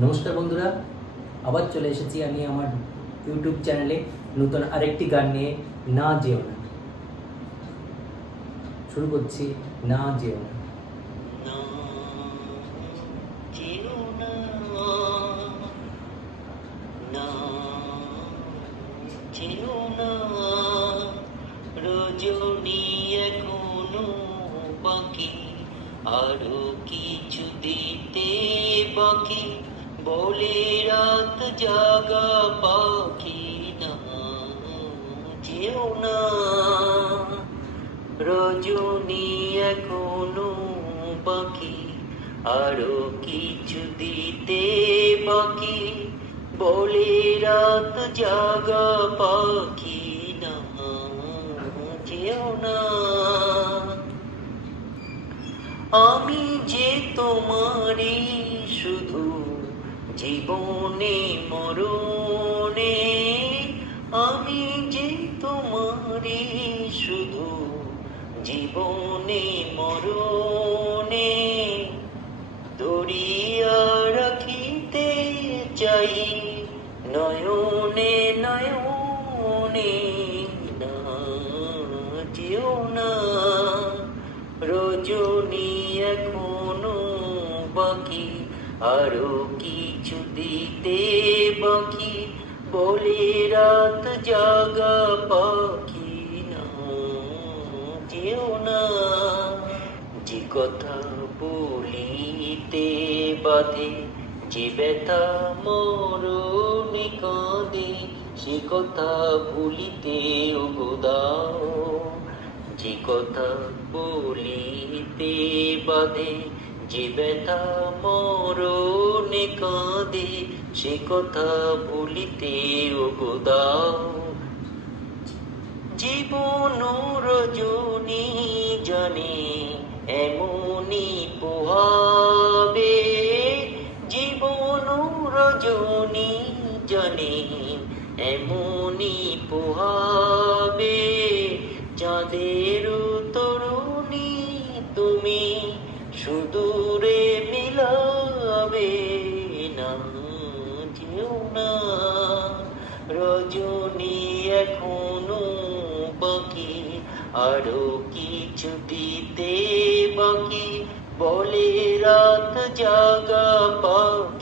নমস্কার বন্ধুরা, আবার চলে এসেছি আমি আমার ইউটিউব চ্যানেলে নতুন আরেকটি গান নিয়ে। না যেও না, শুরু করছি। না যেও না। না যেও না, না যেও না, রজনী এখনো বাকি, আরো কিছু দিতে বাকি, বলে রাত জাগা পাখি। না যেও না, রজনী এখনো বাকি, আরো কিছু দিতে বাকি, বলে রাত জাগা পাখি। না যেও না, আমি যে তোমারই শুধু জীবনে মরণে, আমি যে তোমারই শুধু জীবনে মরণে, দরিয়া রাখিতে চাই নয়নে নয়নে। না যেও না, রজনী এখনো বাকি, আরো কিছু দিতে বাকি, বলে রাত জাগা পাখি। না যেও না, যে কথা বলিতে বাধে, যে ব্যথা মরণে কাঁদে, সে কথা ভুলিতে দাও। যে কথা বলিতে বাধে, যে ব্যথা মরণে কাঁদে, সে কথা ভুলিতে দাও। জীবন রজনী জানে এমনি পোহাবে, জীবন রজনী জানে এমনি পোহাবে, চাঁদের তরুণী তুমি সুদূরে মিলাবে। না যেও না, রজনী এখনো বাকি, আরো কিছু দিতে বাকি, বলে রাত জাগা পাখি।